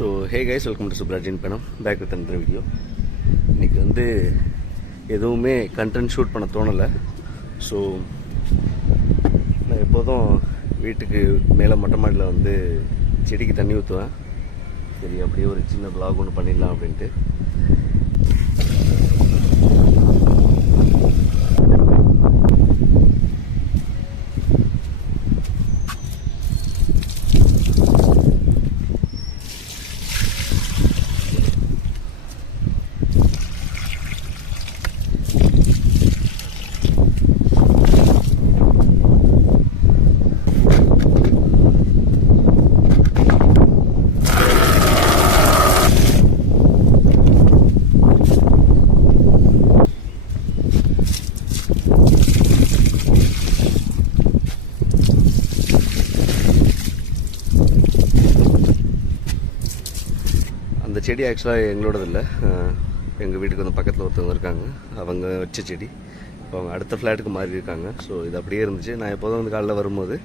So hey guys welcome to சுப்ராஜின் பணம் back with and video இன்னைக்கு வந்து எதுவுமே கண்டென்ட் ஷூட் பண்ண தோணலை. ஸோ நான் எப்போதும் வீட்டுக்கு மேலே மொட்டை மாடியில் வந்து செடிக்கு தண்ணி ஊற்றுவேன் சரி அப்படியே ஒரு சின்ன பிளாக் ஒன்று பண்ணிடலாம் அப்படின்ட்டு. செடி ஆக்சுவலாக எங்களோடது இல்லை எங்கள் வீட்டுக்கு வந்து பக்கத்தில் ஒருத்தவங்க இருக்காங்க. அவங்க வச்ச செடி. இப்போ அவங்க அடுத்த ஃப்ளாட்டுக்கு மாறி இருக்காங்க ஸோ இது அப்படியே இருந்துச்சு. நான் எப்போதும் வந்து காலைல வரும்போது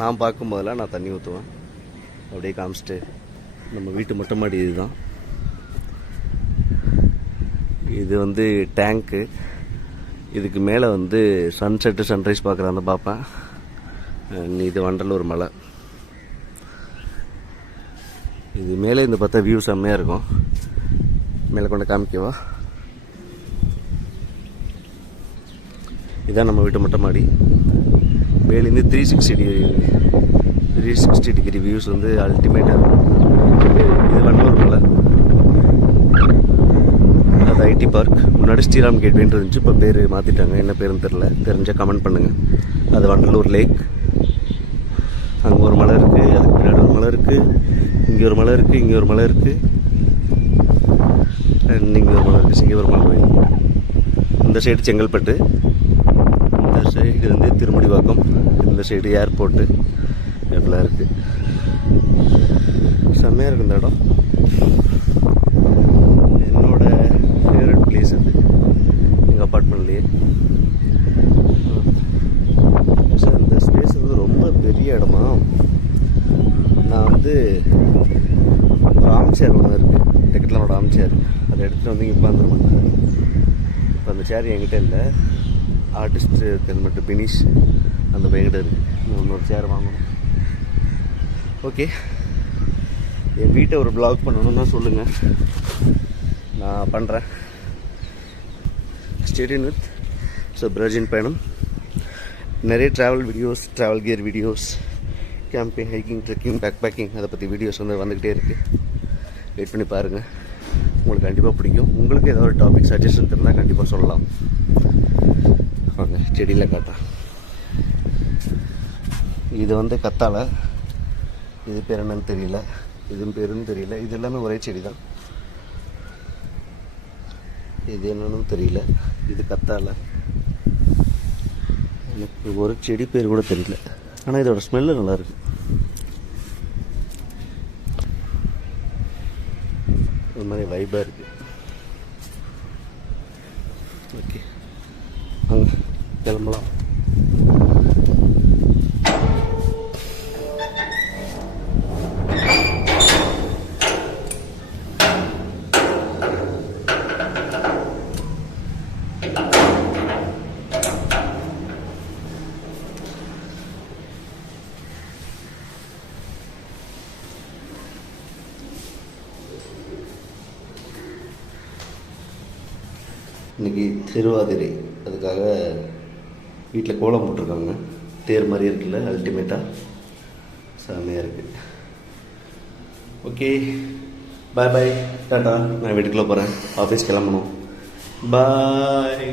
நான் பார்க்கும்போதெல்லாம் நான் தண்ணி ஊற்றுவேன் அப்படியே காமிச்சிட்டு நம்ம வீட்டு மொட்டை மாடி இதுதான். இது வந்து டேங்க்கு இதுக்கு மேலே வந்து சன்செட்டு சன்ரைஸ் பார்க்குறாங்க பார்ப்பேன். இது வண்டலூர் மலை. இது மேலே இருந்து பார்த்தா வியூ செம்மையாக இருக்கும். மேலே கொண்டு காமிக்கவா? இதான் நம்ம வீட்டு மொட்டை மாடி. மேலேருந்து three sixty three sixty degree views வந்து அல்டிமேட்டாக இருக்கும். இது வண்டலூர் மலை. அது ஐடி பார்க் முன்னாடி ஸ்ரீராம் கேட்வேன்ட்டு இருந்துச்சு இப்போ பேர் மாற்றிட்டாங்க என்ன பேருன்னு தெரில தெரிஞ்சால் கமெண்ட் பண்ணுங்கள் அது வண்டலூர் லேக் அங்கே ஒரு மலை இருக்குது அதுக்கு பின்னாடி ஒரு மலை இருக்குது இங்கே ஒரு மலை இருக்குது இங்கே ஒரு மலை இருக்குது அண்ட் இங்கே ஒரு மலை இருக்குது சிங்கப்பூர் மலை கோயில். இந்த சைடு செங்கல்பட்டு. இந்த சைடு வந்து திருமுடிவாக்கம். இந்த சைடு ஏர்போர்ட்டு எப்படிலாம் இருக்குது செம்மையாக இருக்கு இந்த இடம். என்னோட ஃபேவரட் பிளேஸ் இது எங்கள் அப்பார்ட்மெண்ட்லேயே சார் இந்த ஸ்பேஸ் வந்து ரொம்ப பெரிய இடமா நான் வந்து ஒரு சேர் ஒன்று இருக்குது டெக்கட்லானோட ஆம் சேர் அதை எடுத்துகிட்டு வந்து இங்கே உட்காந்துருவேன் இப்போ அந்த சேர் என்கிட்ட இல்லை. ஆர்டிஸ்ட் மட்டும் பினிஷ். அந்த பையன்கிட்ட இருக்குது இன்னும் இன்னொரு சேர் வாங்கணும். ஓகே என் வீட்டை ஒரு பிளாக் பண்ணணும்னா சொல்லுங்கள் நான் பண்ணுறேன் ஸ்டேடியன் வித் ஸோ பிரஜின் பயணம் நிறைய travel videos travel gear videos camping hiking trekking backpacking அதை பற்றி வீடியோஸ் வந்து வந்துக்கிட்டே இருக்குது வெயிட் பண்ணி பாருங்கள் உங்களுக்கு கண்டிப்பாக பிடிக்கும். உங்களுக்கு ஏதாவது ஒரு டாபிக் சஜஷன் இருந்தால் கண்டிப்பாக சொல்லலாம். வாங்க செடியில் காட்டுறேன் இது வந்து கத்தாழை. இது பேர் என்னன்னு தெரியல. இதுவும் பேருன்னு தெரியல. இது எல்லாமே ஒரே செடி தான் இது என்னன்னு தெரியல. இது கத்தாழை. எனக்கு ஒரு செடி பேர் கூட தெரியல. ஆனால் இதோட ஸ்மெல்லு நல்லாயிருக்கு ஒரு மாதிரி வைபாக இருக்கு. ஓகே வாங்க கிளம்பலாம். இன்னைக்கு திருவாதிரை. அதுக்காக வீட்டில் கோலம் போட்டிருக்காங்க. தேர் மாதிரி இருக்குல்ல அல்டிமேட்டாக செம்மையாக இருக்குது ஓகே. பாய் பாய் டாட்டா நான் வீட்டுக்குள்ளே போகிறேன் ஆஃபீஸ் கிளம்பணும். பாய்